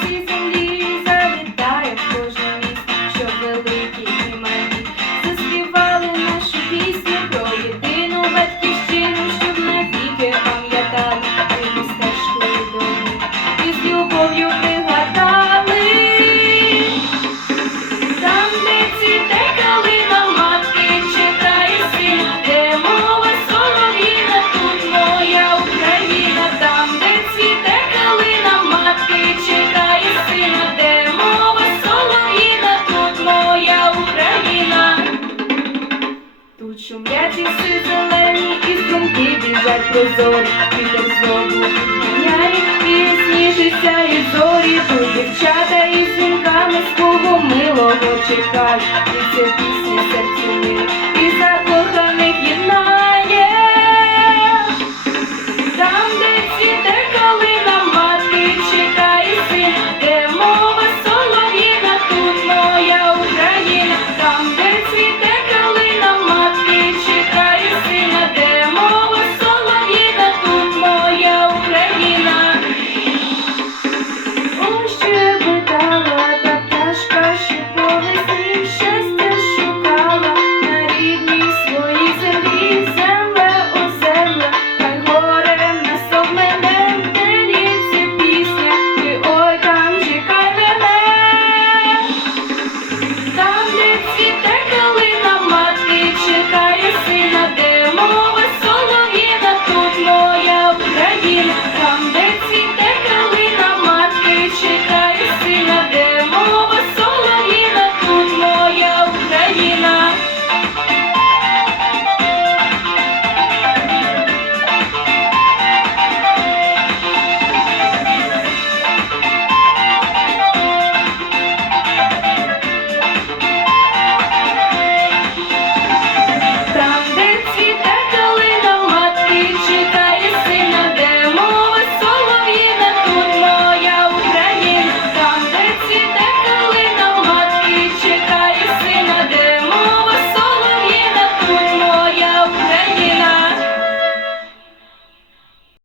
season. тут шум'ять всі зелені, і струмки біжать прозорі, вітер знову міняє, і сніжиться, і зорі, тут дівчата із дзвінками свого милого чекають, і це пісні серцю ми,